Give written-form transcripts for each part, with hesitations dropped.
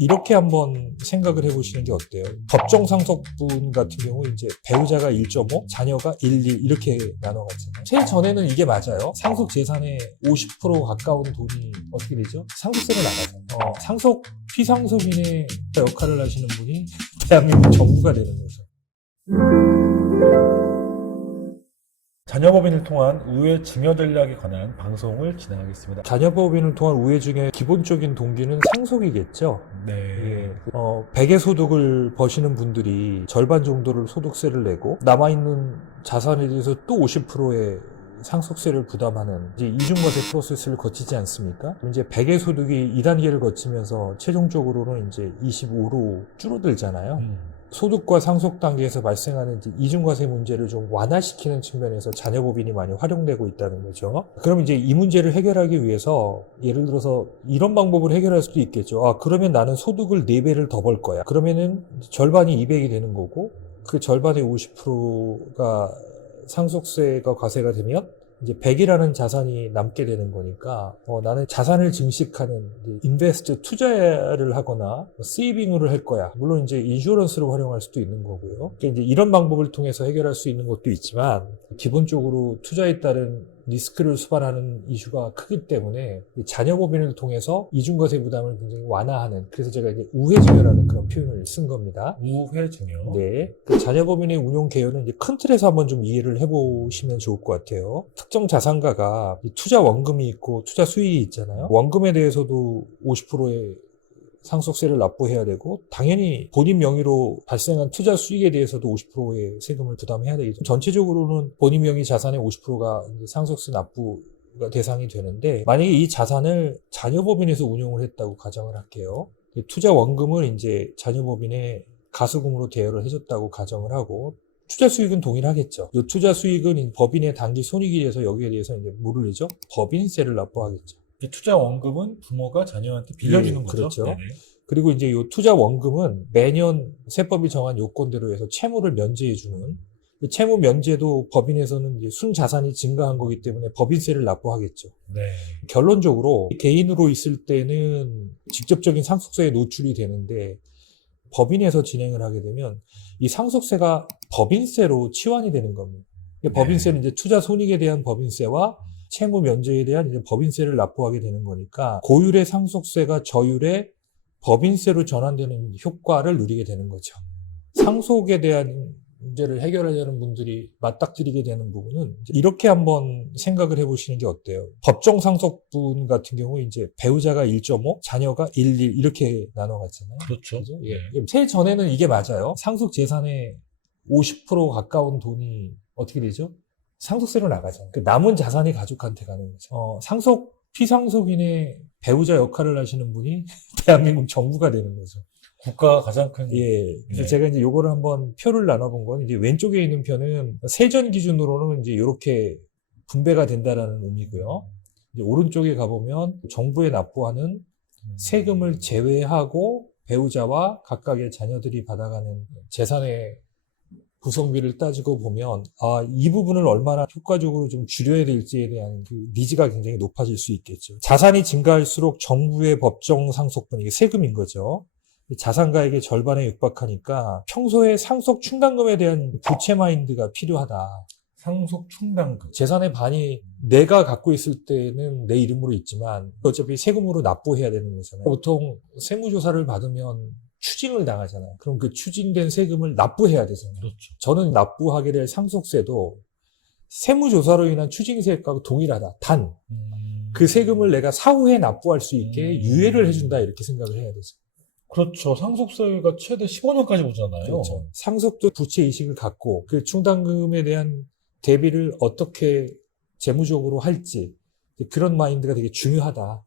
이렇게 한번 생각을 해보시는 게 어때요? 법정 상속분 같은 경우 이제 배우자가 1.5, 자녀가 1, 2 이렇게 나눠갔잖아요. 제일 전에는 이게 맞아요. 상속 재산의 50% 가까운 돈이 어떻게 되죠? 상속세가 나가죠. 상속 피상속인의 역할을 하시는 분이 대한민국 정부가 되는 거죠. 자녀법인을 통한 우회 증여 전략에 관한 방송을 진행하겠습니다. 자녀법인을 통한 우회 중에 기본적인 동기는 상속이겠죠. 네. 예. 100의 소득을 버시는 분들이 절반 정도를 소득세를 내고 남아있는 자산에 대해서 또 50%의 상속세를 부담하는 이제 이중과세 프로세스를 거치지 않습니까? 이제 100의 소득이 2단계를 거치면서 최종적으로는 이제 25로 줄어들잖아요. 소득과 상속 단계에서 발생하는 이중과세 문제를 좀 완화시키는 측면에서 자녀법인이 많이 활용되고 있다는 거죠. 그럼 이제 이 문제를 해결하기 위해서 예를 들어서 이런 방법을 해결할 수도 있겠죠. 그러면 나는 소득을 4배를 더 벌 거야. 그러면은 절반이 200이 되는 거고 그 절반의 50%가 상속세가 과세가 되면 이제 100이라는 자산이 남게 되는 거니까 나는 자산을 증식하는 인베스트 투자를 하거나 세이빙을 할 거야. 물론 이제 인슈런스를 활용할 수도 있는 거고요. 그러니까 이제 이런 방법을 통해서 해결할 수 있는 것도 있지만 기본적으로 투자에 따른 리스크를 수반하는 이슈가 크기 때문에 자녀법인을 통해서 이중과세 부담을 굉장히 완화하는, 그래서 제가 이제 우회증여라는 그런 표현을 쓴 겁니다. 우회증여. 네. 그 자녀법인의 운용 개요는 이제 큰 틀에서 한번 좀 이해를 해보시면 좋을 것 같아요. 특정 자산가가 투자 원금이 있고 투자 수익이 있잖아요. 원금에 대해서도 50%의 상속세를 납부해야 되고 당연히 본인 명의로 발생한 투자 수익에 대해서도 50%의 세금을 부담해야 되겠죠. 전체적으로는 본인 명의 자산의 50%가 상속세 납부가 대상이 되는데 만약에 이 자산을 자녀법인에서 운용을 했다고 가정을 할게요. 투자 원금을 이제 자녀법인에 가수금으로 대여를 해줬다고 가정을 하고 투자 수익은 동일하겠죠. 이 투자 수익은 법인의 단기 손익에 대해서 여기에 대해서 이제 뭐를 내죠? 법인세를 납부하겠죠. 이 투자 원금은 부모가 자녀한테 빌려주는 거죠. 그렇죠. 네네. 그리고 이제 이 투자 원금은 매년 세법이 정한 요건대로 해서 채무를 면제해주는, 채무 면제도 법인에서는 이제 순자산이 증가한 거기 때문에 법인세를 납부하겠죠. 네. 결론적으로 개인으로 있을 때는 직접적인 상속세에 노출이 되는데 법인에서 진행을 하게 되면 이 상속세가 법인세로 치환이 되는 겁니다. 법인세는 이제 투자 손익에 대한 법인세와 채무 면제에 대한 이제 법인세를 납부하게 되는 거니까 고율의 상속세가 저율의 법인세로 전환되는 효과를 누리게 되는 거죠. 상속에 대한 문제를 해결하려는 분들이 맞닥뜨리게 되는 부분은 이렇게 한번 생각을 해보시는 게 어때요? 법정 상속분 같은 경우 이제 배우자가 1.5, 자녀가 1, 1 이렇게 나눠갔잖아요. 그렇죠. 그죠? 네. 예. 제일 전에는 이게 맞아요. 상속 재산의 50% 가까운 돈이 어떻게 되죠? 상속세로 나가잖아요. 그 남은 자산이 가족한테 가는 거죠. 상속 피상속인의 배우자 역할을 하시는 분이 대한민국 정부가 되는 거죠. 국가가 가장 큰. 예. 그래서 네. 제가 이제 요거를 한번 표를 나눠본 건 이제 왼쪽에 있는 표는 세전 기준으로는 이제 이렇게 분배가 된다라는 의미고요. 이제 오른쪽에 가보면 정부에 납부하는 세금을 제외하고 배우자와 각각의 자녀들이 받아가는 재산의 구성비를 따지고 보면 이 부분을 얼마나 효과적으로 좀 줄여야 될지에 대한 그 니즈가 굉장히 높아질 수 있겠죠. 자산이 증가할수록 정부의 법정 상속분, 이게 세금인 거죠. 자산가액의 절반에 육박하니까 평소에 상속 충당금에 대한 부채 마인드가 필요하다. 상속 충당금. 재산의 반이 내가 갖고 있을 때는 내 이름으로 있지만 어차피 세금으로 납부해야 되는 거잖아요. 보통 세무조사를 받으면 추징을 당하잖아요. 그럼 그 추징된 세금을 납부해야 되잖아요. 그렇죠. 저는 납부하게 될 상속세도 세무조사로 인한 추징세액과 동일하다. 단, 그 세금을 내가 사후에 납부할 수 있게 유예를 해준다 이렇게 생각을 해야 되죠. 그렇죠. 상속세가 최대 15년까지 오잖아요. 그렇죠. 상속도 부채의식을 갖고 그 충당금에 대한 대비를 어떻게 재무적으로 할지 그런 마인드가 되게 중요하다.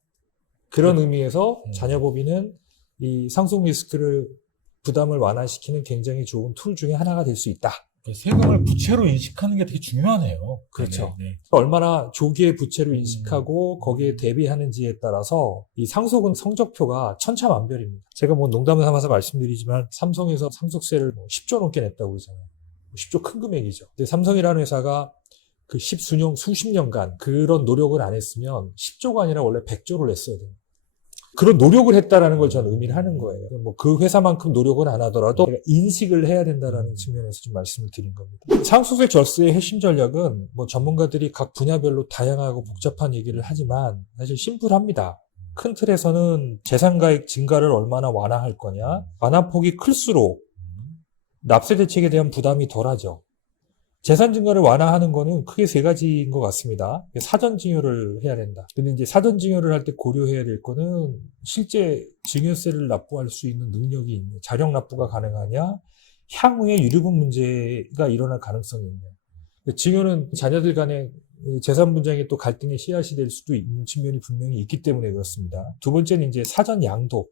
그런 의미에서 자녀법인은 이 상속 리스크를 부담을 완화시키는 굉장히 좋은 툴 중에 하나가 될 수 있다. 세금을 부채로 인식하는 게 되게 중요하네요. 그렇죠. 네. 얼마나 조기에 부채를 인식하고 거기에 대비하는지에 따라서 이 상속은 성적표가 천차만별입니다. 제가 뭐 농담을 삼아서 말씀드리지만 삼성에서 상속세를 10조 넘게 냈다고 그러잖아요. 10조 큰 금액이죠. 근데 삼성이라는 회사가 그 수십 년간 그런 노력을 안 했으면 10조가 아니라 원래 100조를 냈어야 됩니다. 그런 노력을 했다라는 걸 저는 의미를 하는 거예요. 뭐 그 회사만큼 노력은 안 하더라도 인식을 해야 된다라는 측면에서 좀 말씀을 드린 겁니다. 상속세 절세의 핵심 전략은 뭐 전문가들이 각 분야별로 다양하고 복잡한 얘기를 하지만 사실 심플합니다. 큰 틀에서는 재산가액 증가를 얼마나 완화할 거냐, 완화폭이 클수록 납세 대책에 대한 부담이 덜하죠. 재산 증가를 완화하는 거는 크게 세 가지인 것 같습니다. 사전 증여를 해야 된다. 근데 이제 사전 증여를 할 때 고려해야 될 거는 실제 증여세를 납부할 수 있는 능력이 있냐, 자력 납부가 가능하냐, 향후에 유류분 문제가 일어날 가능성이 있냐. 증여는 자녀들 간의 재산 분쟁에 또 갈등의 씨앗이 될 수도 있는 측면이 분명히 있기 때문에 그렇습니다. 두 번째는 이제 사전 양도.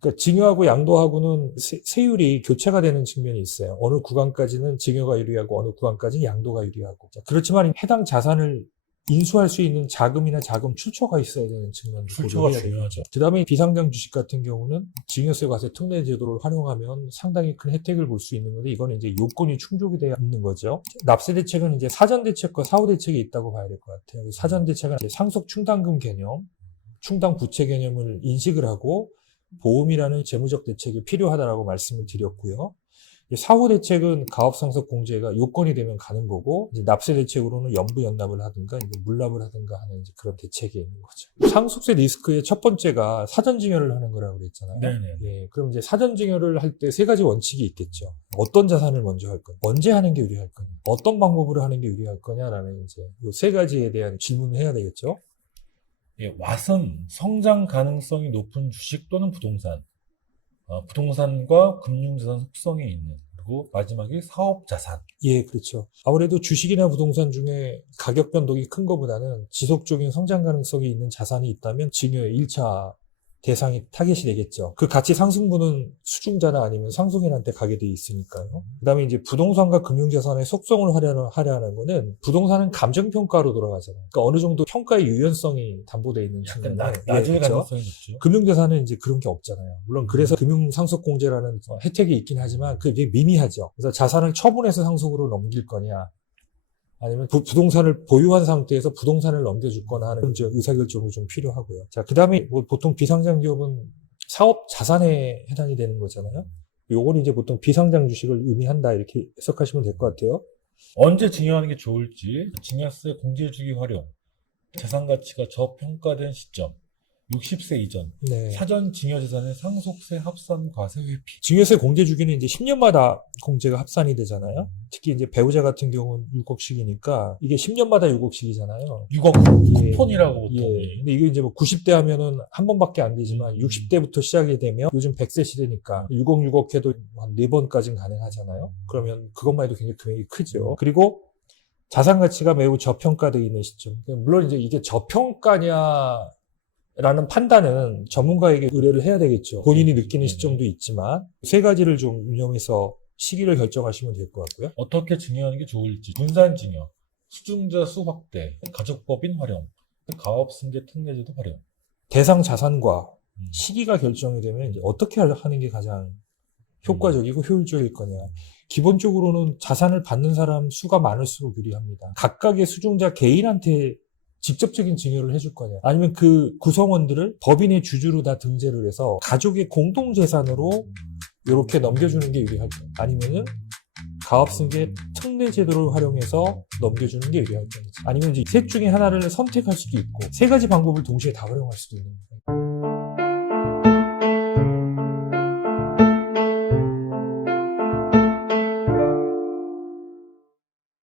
그러니까 증여하고 양도하고는 세율이 교체가 되는 측면이 있어요. 어느 구간까지는 증여가 유리하고 어느 구간까지는 양도가 유리하고. 그렇지만 해당 자산을 인수할 수 있는 자금이나 자금 출처가 있어야 되는 측면도 출처가 고려해야 됩니다. 중요하죠. 그다음에 비상장 주식 같은 경우는 증여세 과세 특례 제도를 활용하면 상당히 큰 혜택을 볼 수 있는 건데 이거는 이제 요건이 충족이 되어 있는 거죠. 납세 대책은 이제 사전 대책과 사후 대책이 있다고 봐야 될 것 같아요. 사전 대책은 이제 상속 충당금 개념, 충당 부채 개념을 인식을 하고 보험이라는 재무적 대책이 필요하다라고 말씀을 드렸고요. 사후 대책은 가업상속 공제가 요건이 되면 가는 거고, 이제 납세 대책으로는 연부연납을 하든가, 이제 물납을 하든가 하는 이제 그런 대책이 있는 거죠. 상속세 리스크의 첫 번째가 사전증여를 하는 거라고 그랬잖아요. 네네. 예, 그럼 이제 사전증여를 할 때 세 가지 원칙이 있겠죠. 어떤 자산을 먼저 할 거냐, 언제 하는 게 유리할 거냐, 어떤 방법으로 하는 게 유리할 거냐라는 이제 이 세 가지에 대한 질문을 해야 되겠죠. 예, 왓은 성장 가능성이 높은 주식 또는 부동산, 부동산과 금융자산 속성이 있는, 그리고 마지막에 사업자산. 예, 그렇죠. 아무래도 주식이나 부동산 중에 가격 변동이 큰 것보다는 지속적인 성장 가능성이 있는 자산이 있다면 증여의 1차 대상이 타겟이 되겠죠. 그 가치 상승분은 수중자나 아니면 상속인한테 가게 돼 있으니까요. 그 다음에 이제 부동산과 금융자산의 속성을 하려는 거는 부동산은 감정평가로 돌아가잖아요. 그러니까 어느 정도 평가의 유연성이 담보되어 있는 약간 측면에 낮을 그렇죠? 가능성이 높죠. 금융자산은 이제 그런 게 없잖아요. 물론 그래서 금융상속공제라는 혜택이 있긴 하지만 그게 미미하죠. 그래서 자산을 처분해서 상속으로 넘길 거냐 아니면 부동산을 보유한 상태에서 부동산을 넘겨줄 거나 하는 이제 의사결정이 좀 필요하고요. 자, 그 다음에 뭐 보통 비상장 기업은 사업 자산에 해당이 되는 거잖아요. 요건 이제 보통 비상장 주식을 의미한다 이렇게 해석하시면 될 것 같아요. 언제 증여하는 게 좋을지, 증여세 공제주기 활용, 자산 가치가 저평가된 시점, 60세 이전, 네. 사전 증여재산의 상속세 합산 과세 회피. 증여세 공제 주기는 이제 10년마다 공제가 합산이 되잖아요. 특히 이제 배우자 같은 경우는 6억씩이니까 이게 10년마다 6억씩이잖아요. 6억 쿠폰이라고 보통. 예. 근데 이게 이제 뭐 90대 하면은 한 번밖에 안 되지만 60대부터 시작이 되면 요즘 100세 시대니까 6억 해도 한 4번까지는 가능하잖아요. 그러면 그것만 해도 굉장히 금액이 크죠. 그리고 자산 가치가 매우 저평가되어 있는 시점. 물론 이제 이게 저평가냐 라는 판단은 전문가에게 의뢰를 해야 되겠죠. 본인이 느끼는 시점도 있지만 세 가지를 좀 유념해서 시기를 결정하시면 될 것 같고요. 어떻게 증여하는 게 좋을지, 분산 증여, 수중자 수 확대, 가족법인 활용, 가업승계 특례제도 활용. 대상 자산과 시기가 결정이 되면 이제 어떻게 하는 게 가장 효과적이고 효율적일 거냐. 기본적으로는 자산을 받는 사람 수가 많을수록 유리합니다. 각각의 수중자 개인한테 직접적인 증여를 해줄 거냐 아니면 그 구성원들을 법인의 주주로 다 등재를 해서 가족의 공동재산으로 이렇게 넘겨주는 게 유리할 거냐 아니면은 가업승계 특례 제도를 활용해서 넘겨주는 게 유리할 거냐 아니면 이제 셋 중에 하나를 선택할 수도 있고 세 가지 방법을 동시에 다 활용할 수도 있는 거예요.